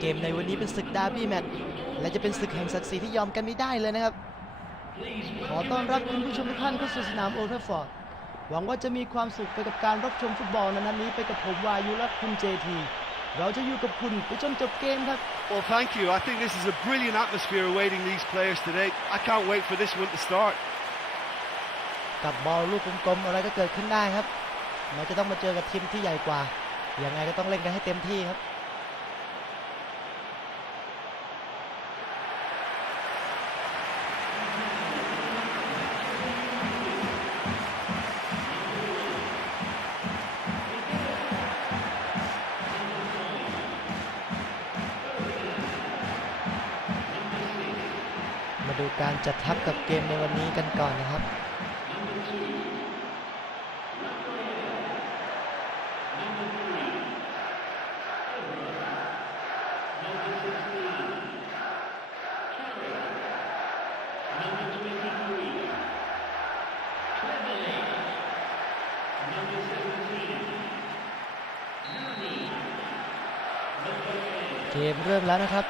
เกมในวันนี้เป็นศึกดาร์บี้แมตช์และจะเป็นศึกแห่งศักดิ์ศรีที่ยอมกันไม่ได้เลยนะครับ ขอต้อนรับคุณผู้ชมทุกท่านเข้าสู่สนามโอลด์แทรฟฟอร์ดหวังว่าจะมีความสุขไปกับการรับชมฟุตบอลในนัดนี้ไปกับผมวายุและคุณเจทีเราจะอยู่กับคุณไปจนจบเกมครับ Well, thank you. I think this is a brilliant atmosphere awaiting these players today. I can't wait for this one to start. กับบอลลูกกลมๆอะไรก็เกิดขึ้นได้ครับเราจะต้องมาเจอกับทีมที่ใหญ่กว่า ยังไงก็ต้องเล่นกันให้เต็มที่ครับ การจัดทัพกับเกมในวันนี้กันก่อนนะครับ เกมเริ่มแล้วนะครับ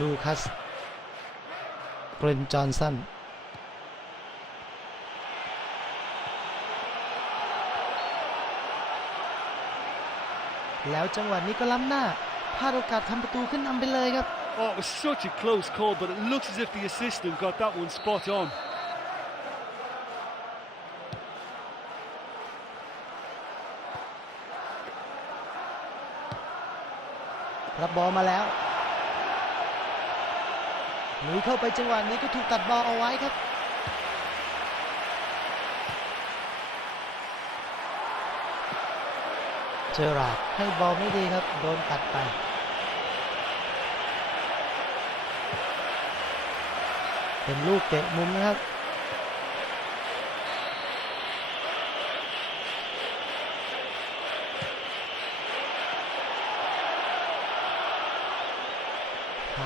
ลูคัสเกรนจอห์นสันแล้วจังหวะนี้ก็ล้ำหน้าพลาดโอกาสทำประตูขึ้นนำไปเลยครับ Oh, it was such a close call, but it looks as if the assistant got that one spot on. รับบอลมาแล้ว หรือเข้าไปจังหวะนี้ก็ถูกตัดบอลเอาไว้ครับ เจอราดให้บอลไม่ดีครับ โดนตัดไปเป็นลูกเตะมุมนะครับ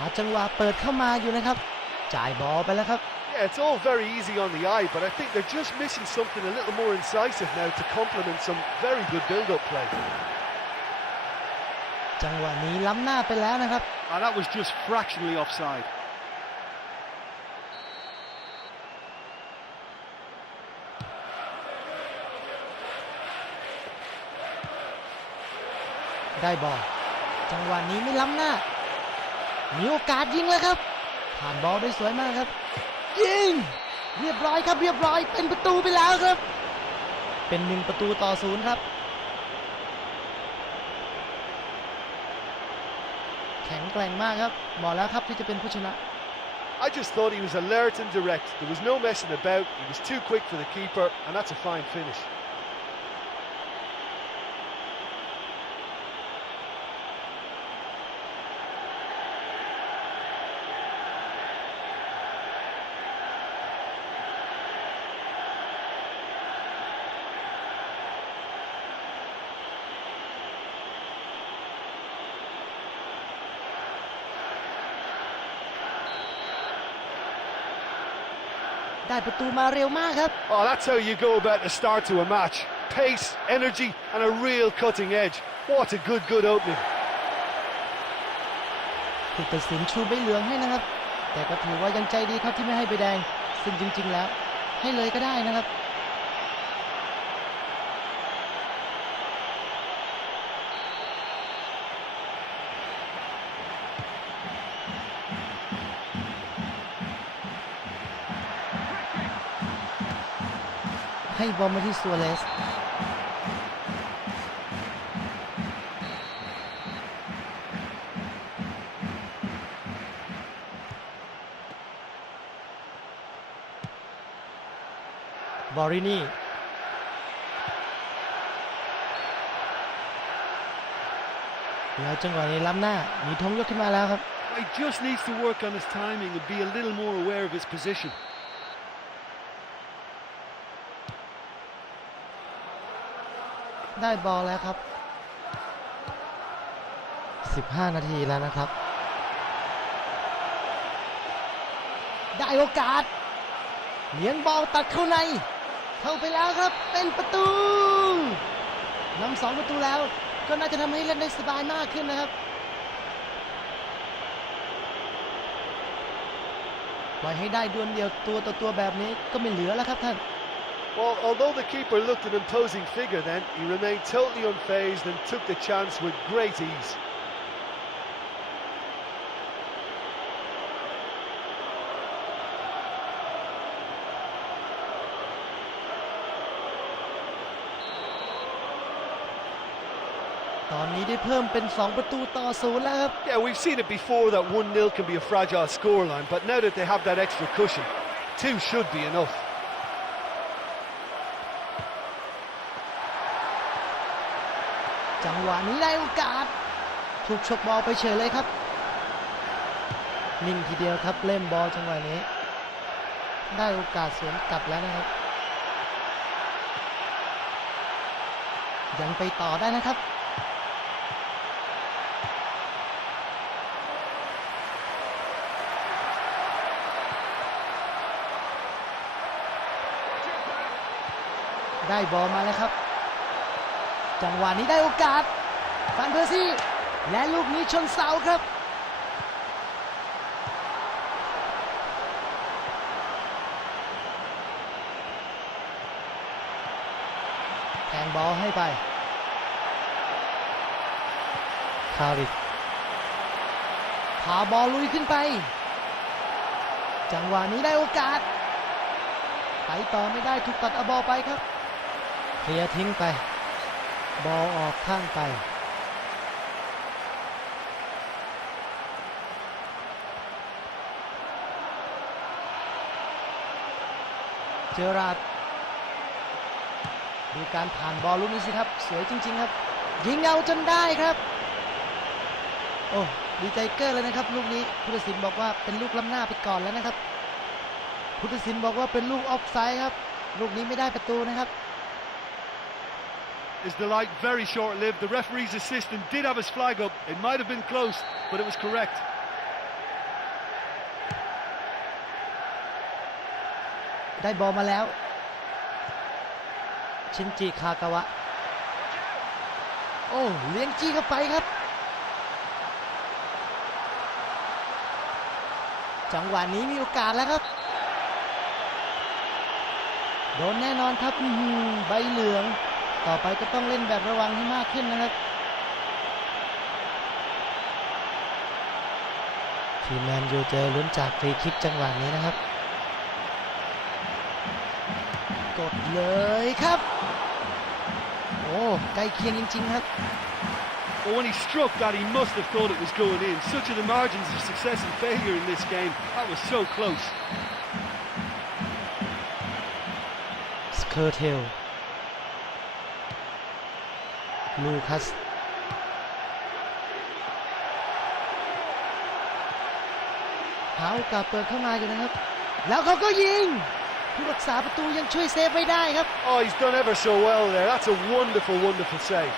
าจังหวะเปิดเข้ามาอยู่นะครับ จ่ายบอลไปแล้วครับ Yeah, it's all very easy on the eye, but I think they're just missing something a little more incisive now to complement some very good build-up play. จังหวะนี้ล้ำหน้าไปแล้วนะครับ And that was just fractionally offside. ได้บอลจังหวะนี้ไม่ล้ำหน้า มีโอกาสยิงแล้วครับ ผ่านบอลได้สวยมากครับ ยิง เรียบร้อยครับเรียบร้อย เป็นประตูไปแล้วครับ เป็นหนึ่งประตูต่อศูนย์ครับ แข็งแกร่งมากครับบอกแล้วครับที่จะเป็นผู้ชนะ I just thought he was alert and direct. There was no messing about. He was too quick for the keeper, and that's a fine finish. ได้ประตูมาเร็วมากครับ Oh, that's how you go about the start to a match. Pace, energy, and a real cutting edge. What a good, good opening. ถูกตัดสินชูใบเหลืองให้นะครับ แต่ก็ถือว่ายังใจดีครับที่ไม่ให้ใบแดง ซึ่งจริง ๆ แล้ว ให้เลยก็ได้นะครับ ให้บอลมาที่ซัวเรสบอรินีแล้วจังหวะนี้ล้ำหน้า มีธงยกขึ้นมาแล้วครับ He just needs to work on his timing and be a little more aware of his position. ได้บอลแล้วครับ 15 นาทีแล้วนะครับ ได้โอกาสเลี้ยงบอลตัดเข้าใน เข้าไปแล้วครับ เป็นประตูนำสองประตูแล้ว ก็น่าจะทำให้เล่นได้สบายมากขึ้นนะครับปล่อยให้ได้ดวลเดียวตัวต่อตัวแบบนี้ก็ไม่เหลือแล้วครับท่าน Well, although the keeper looked an imposing figure then, he remained totally unfazed and took the chance with great ease. ตอนนี้ได้เพิ่มเป็น2ประตูต่อศูนย์แล้วครับ Yeah, we've seen it before that 1 0 can be a fragile scoreline, but now that they have that extra cushion, two should be enough. จังหวะนี้ได้โอกาส ถูกฉกบอลไปเฉยเลยครับ นิ่งทีเดียวครับเล่นบอลจังหวะนี้ ได้โอกาสสวนกลับแล้วนะครับ ยังไปต่อได้นะครับได้บอลมาแล้วครับ จังหวะนี้ได้โอกาสฟันเพอร์ซี่ และลูกนี้ชนเสาครับ แทงบอลให้ไปคาริกพาบอลลุยขึ้นไป จังหวะนี้ได้โอกาส ไปต่อไม่ได้ถูกตัดอบอลไปครับเคลียร์ทิ้งไป บอลออกข้างไป เจอราดดูการผ่านบอลลูกนี้สิครับ สวยจริง ๆ ครับ ยิงเอาจนได้ครับ โอ้ดีใจเกอร์เลยนะครับ ลูกนี้พุทธศิลป์บอกว่าเป็นลูกล้ำหน้าไปก่อนแล้วนะครับ พุทธศิลป์บอกว่าเป็นลูกออฟไซด์ครับ ลูกนี้ไม่ได้ประตูนะครับ His delight very short lived. The referee's assistant did have his flag up. It might have been close, but it was correct. ได้บอลมาแล้วชินจิคากาวะโอ้เลี้ยงจี้เข้าไปครับ จังหวะนี้มีโอกาสแล้วครับ โดนแน่นอนครับใบเหลือง ต่อไปก็ต้องเล่นแบบระวังให้มากขึ้นนะครับทีมแมนยูเจอลุ้นจากฟรีคิกจังหวะนี้นะครับ กดเลยครับ โอ้ใกล้เคียงจริง ๆ ครับ But when he struck that, he must have thought it was going in. Such are the margins of success and failure in this game. That was so close. ส ลูคัสหาโอกาสเปิดเข้ามาอยู่นะครับ แล้วเขาก็ยิง ผู้รักษาประตูยังช่วยเซฟไว้ได้ครับ Oh, he's done ever so well there. That's a wonderful, wonderful save.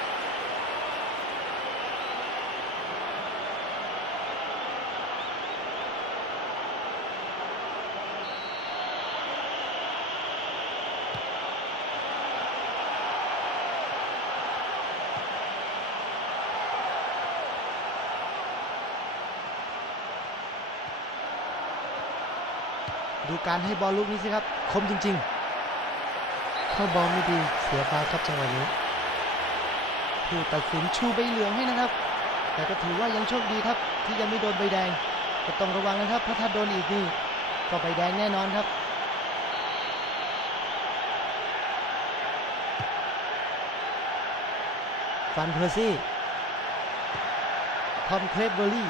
การให้บอลลูกนี้สิครับ คมจริงๆ เข้าบอลไม่ดีเสียฟาครับจังหวะนี้ ผู้ตัดสินชูใบเหลืองให้นะครับ แต่ก็ถือว่ายังโชคดีครับ ที่ยังไม่โดนใบแดงก็ต้องระวังนะครับเพราะถ้าโดนอีกนี่ก็ใบแดงแน่นอนครับฟันเพอร์ซี่ทอมเคลเบอรี่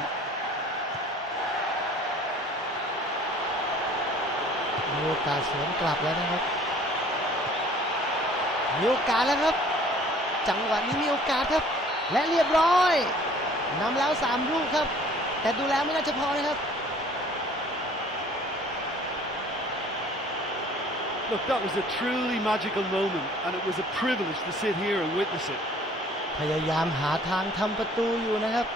โอกาสสวนกลับแล้วนะครับ มีโอกาสแล้วครับ จังหวะนี้มีโอกาสครับ และเรียบร้อยนำแล้วสามลูกครับ แต่ดูแล้วไม่น่าจะพอนะครับ Look, that was a truly magical moment, and it was a privilege to sit here and witness it. พยายามหาทางทำประตูอยู่นะครับ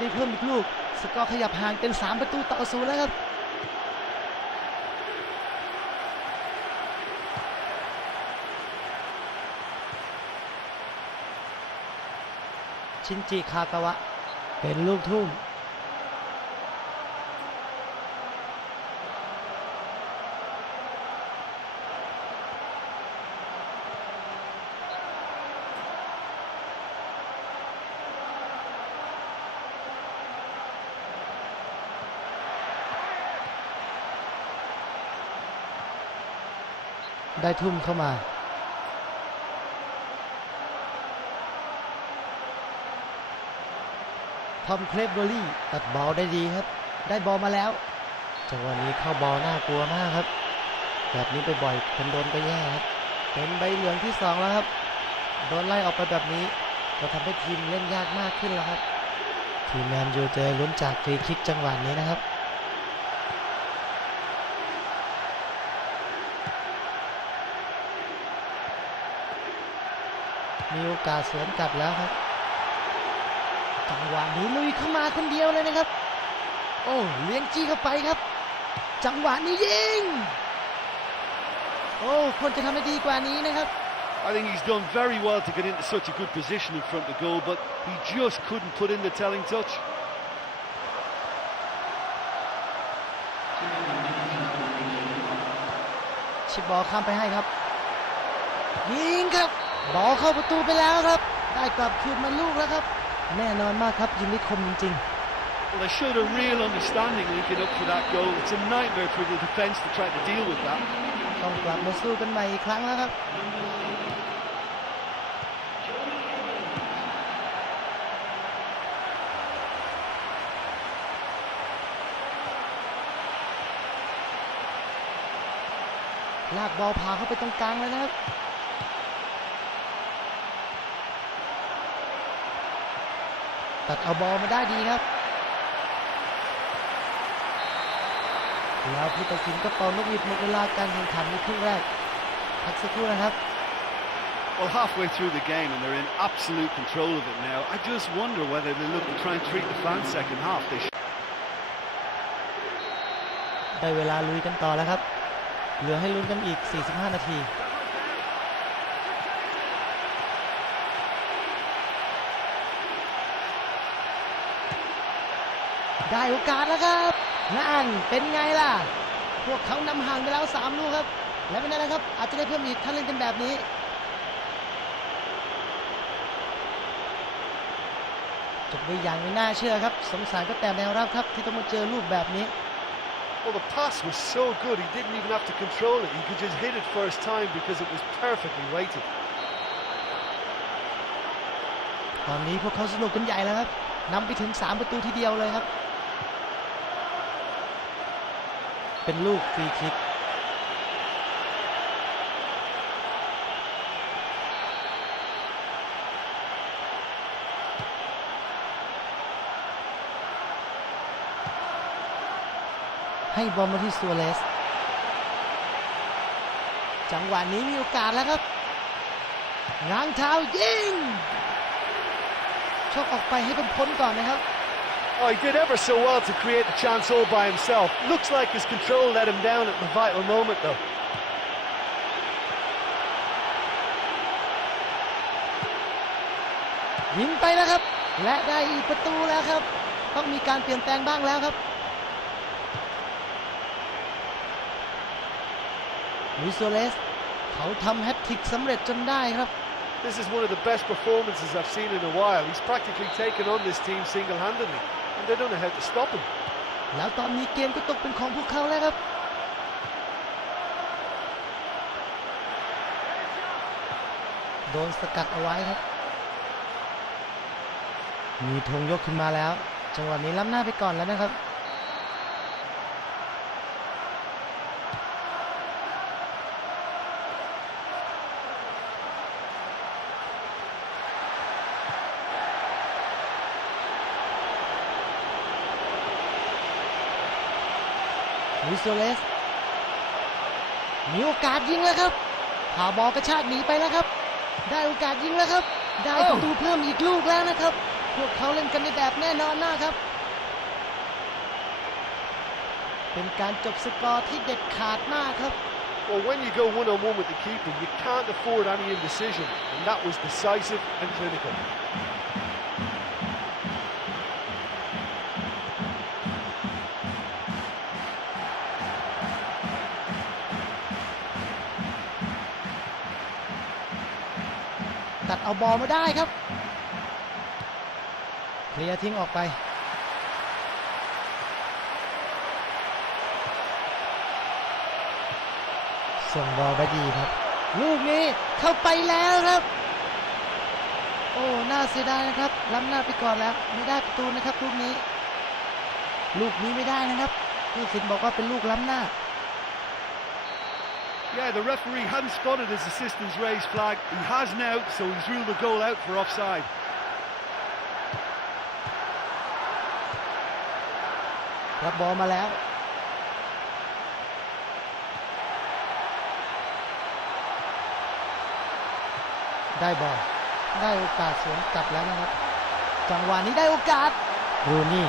ได้เพิ่มอีกลูก สกอร์ขยับห่างเป็น 3 ประตูต่อศูนย์แล้วครับ ชินจิคากาวะ เป็นลูกทุ่ม ได้ทุ่มเข้ามา ทอมเคลฟเบอรี่ตัดบอลได้ดีครับ ได้บอลมาแล้ว จังหวะนี้เข้าบอลน่ากลัวมากครับ แบบนี้ไปบ่อยคนโดนก็แย่ครับ เป็นใบเหลืองที่สองแล้วครับ โดนไล่ออกไปแบบนี้ก็ทำให้ทีมเล่นยากมากขึ้นแล้วครับ ทีมแมนยูเจอลุ้นจากฟรีคิกจังหวะนี้นะครับ มีโอกาสสวนกลับแล้วครับจังหวะนี้ลุยเข้ามาคนเดียวเลยนะครับ โอ้เลี้ยงจี้เข้าไปครับ จังหวะนี้ยิง โอ้ควรจะทำให้ดีกว่านี้นะครับ I think he's done very well to get into such a good position in front of goal, but he just couldn't put in the telling touch. ชิบบอลข้ามไปให้ครับ ยิงครับ บอลเข้าประตูไปแล้วครับ ได้กลับคืนมาลูกแล้วครับ แน่นอนมากครับยิงได้คมจริง Well, they showed a real understanding linking up for that goal. It's a nightmare for the defence to try to deal with that. ๆ ต้องกลับมาสู้กันใหม่อีกครั้งแล้วครับ ลากบอลพาเข้าไปตรงกลางเลยนะครับ ตัดเอาบอลมาได้ดีครับ แล้วผู้ตัดสินก็เป่านกหวีดหมดเวลาการแข่งขันในครึ่งแรกพักสักครู่นะครับ Well, halfway through the game, and they're in absolute control of it now. I just wonder whether they look to try and treat the fans second half. They ได้เวลาลุยกันต่อแล้วครับ เหลือให้ลุ้นกันอีก 45 นาที ได้โอกาสแล้วครับนั่นเป็นไงล่ะ พวกเขานำห่างไปแล้ว3ลูกครับ และเป็นไงนะครับ อาจจะได้เพิ่มอีกถ้าเล่นกันแบบนี้จบได้อย่างไม่น่าเชื่อครับ สงสารก็แต่แนวรับครับที่ต้องมาเจอลูกแบบนี้ Well, the pass was so good, he didn't even have to control it. He could just hit it first time because it was perfectly weighted. ตอนนี้พวกเขาสนุกกันใหญ่แล้วครับนำไปถึง 3 ประตูทีเดียวเลยครับ เป็นลูกฟรีคิกให้บอลมาที่ซัวเรสจังหวะนี้มีโอกาสแล้วครับง้างเท้ายิงชกออกไปให้เป็นพ้นก่อนนะครับ Oh, he did ever so well to create the chance all by himself. Looks like his control let him down at the vital moment, though. This is one of the best performances I've seen in a while. He's practically taken on this team single-handedly. And they don't know how to stop him. แล้วตอนนี้เกมก็ตกเป็นของพวกเขาแล้วครับ โดนสกัดเอาไว้ครับ มีธงยกขึ้นมาแล้ว จังหวะนี้ล้ำหน้าไปก่อนแล้วนะครับ ลุยโซเลสมีโอกาสยิงแล้วครับผ่าบอลกระชากหนีไปแล้วครับ ได้โอกาสยิงแล้วครับ ได้ประตูเพิ่มอีกลูกแล้วนะครับ พวกเขาเล่นกันในแบบแน่นอนมาครับ เป็นการจบสกอร์ที่เด็ดขาดมากครับ Well, when you go one on one with the keeper, you can't afford any indecision, and that was decisive and clinical. เอาบอลมาได้ครับเคลียร์ทิ้งออกไป ส่งบอลไปดีครับ ลูกนี้เข้าไปแล้วครับ โอ้ น่าเสียดายนะครับ ล้ำหน้าไปก่อนแล้ว ไม่ได้ประตูนะครับลูกนี้ ลูกนี้ไม่ได้นะครับผู้สินบอกว่าเป็นลูกล้ำหน้า Yeah, the referee hadn't spotted his assistant's raised flag. He has now, so he's ruled the goal out for offside. รับบอลมาแล้วได้บอลได้โอกาสสวนกลับแล้วนะครับ จังหวะนี้ได้โอกาสรูนี่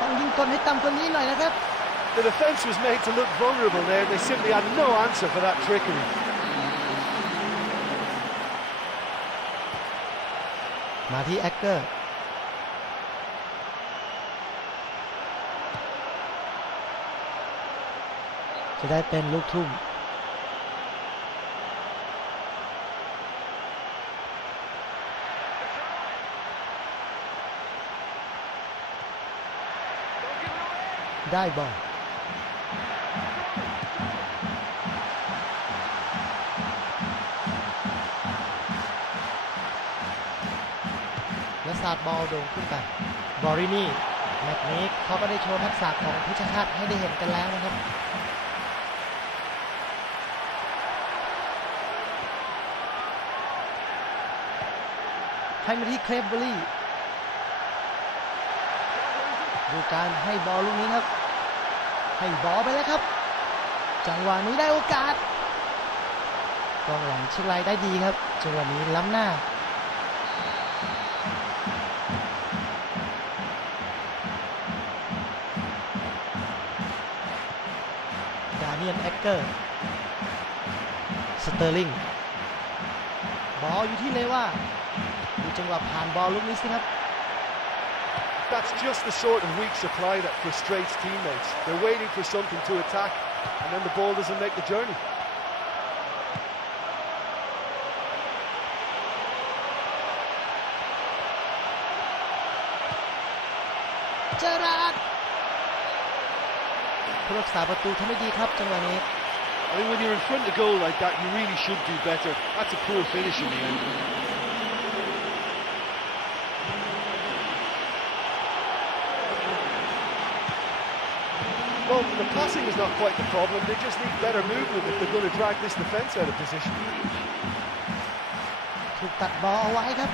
ต้องยิงกลให้ต่ำกว่านี้หน่อยนะครับ The defence was made to look vulnerable there. They simply had no answer for that trickery. มาที่แอคเกอร์จะได้เป็นลูกทุ่มได้บอล สาดบอลโด่งขึ้นไปบอรินี่แมตช์นี้เขาก็ได้โชว์ทักษะของพิชคาตให้ได้เห็นกันแล้วนะครับให้มาที่เครฟเบอรี่ดูการให้บอลลูกนี้ครับ ให้บอลไปแล้วครับ จังหวะนี้ได้โอกาสกองหลังเชียงรายได้ดีครับจังหวะนี้ล้ำหน้า เนียนแอคเกอร์ สเตอร์ลิง บอลอยู่ที่เลว่า ดูจังหวะผ่านบอลลูกนี้สิครับ That's just the sort of weak supply that frustrates teammates. They're waiting for something to attack, and then the ball doesn't make the journey. เจอราด ผู้รักษาประตูทำได้ดีครับจังหวะนี้ I think when you're in front of goal like that, you really should do better. That's a poor finish in the end. Well, the passing is not quite the problem. They just need better movement if they're going to drag this defence out of position. ถูกตัดบอลเอาไว้ครับ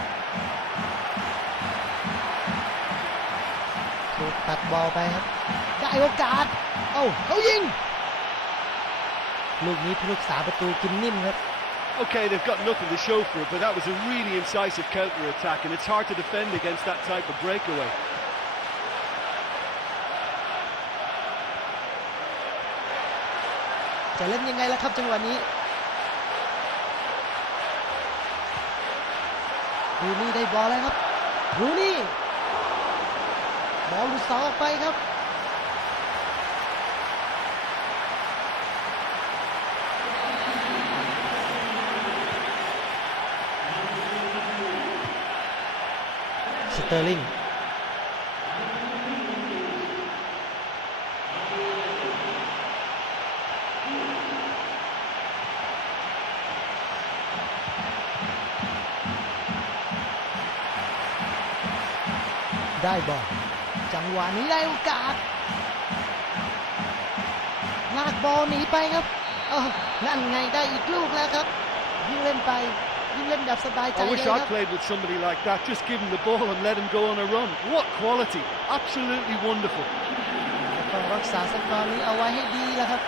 ถูกตัดบอลไปครับ ได้โอกาส เอ้าเขายิง ลูกนี้ผู้รักษาประตูกินนิ่มครับ Okay, they've got nothing to show for it, but that was a really incisive counter-attack, and it's hard to defend against that type of breakaway. จะเล่นยังไงล่ะครับจังหวะนี้รูนี่ได้บอลแล้วครับรูนี่บอลหลุดเสาออกไปครับ เตอร์ลิงได้บอลจังหวะนี้ได้โอกาสลากบอลหนีไปครับ เออนั่นไงได้อีกลูกแล้วครับยิ่งเล่นไป ยิ่งเล่นแบบสบายใจ I เลย wish ค I รับ played with somebody like that. Just give him the ball and let him go on a run. What quality! Absolutely wonderful. ต้องรักษาสกอร์นี้เอาไว้ให้ดีแล้วครับ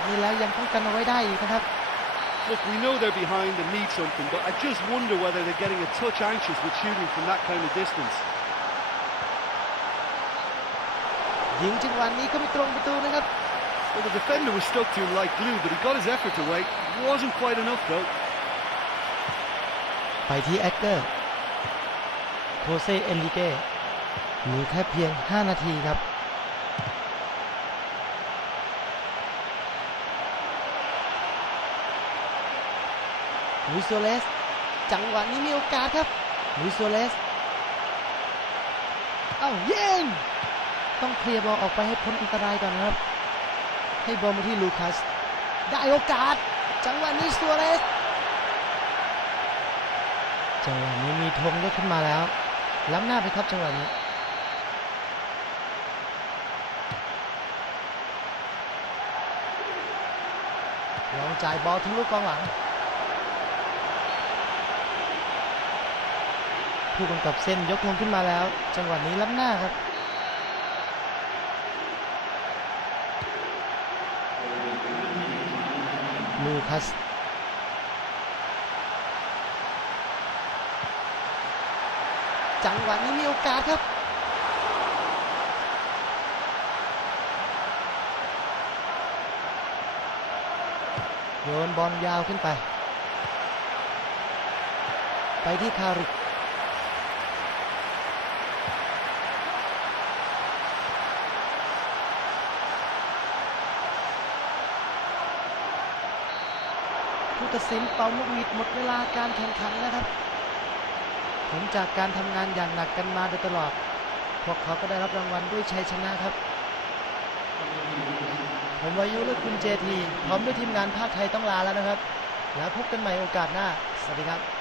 นยิงขนาดนี้แล้วยังป้องกันเอาไว้ได้อีกนะครับ Look, we know they're behind and need something, but I just wonder whether they're getting a touch anxious with shooting from that kind of distance. ยิงจังหวะนี้ก็ไม่ตรงประตูนะครับ Well, the defender was stuck to him like glue, but he got his effort away. Wasn't quite enough, though. ไปที่แอคเกอร์ โคเซ เอนริเก้มีแค่เพียง 5 นาทีครับ ลุยโซเลส จังหวะนี้มีโอกาสครับลุยโซเลส เอ้ายิงต้องเคลียร์บอลออกไปให้พ้นอันตรายก่อนนะครับ ให้บอลมาที่ลูคัส ได้โอกาส จังหวะนี้โซเรสจังหวะนี้มีธงยกขึ้นมาแล้ว ล้ำหน้าไปครับจังหวะนี้ลองจ่ายบอลทิ้งลูกกองหลัง ผู้กำกับเส้นยกธงขึ้นมาแล้ว จังหวะนี้ล้ำหน้าครับ ลูคัสจังหวะนี้มีโอกาสครับโยนบอลยาวขึ้นไป ไปที่คาริก ผู้ตัดสินเป่านกหวีดหมดเวลาการแข่งขันแล้วครับผลจากการทำงานอย่างหนักกันมาโดยตลอด พวกเขาก็ได้รับรางวัลด้วยชัยชนะครับ ผมวายุและคุณเจทีพร้อมด้วยทีมงานภาคไทยต้องลาแล้วนะครับ แล้วพบกันใหม่โอกาสหน้า สวัสดีครับ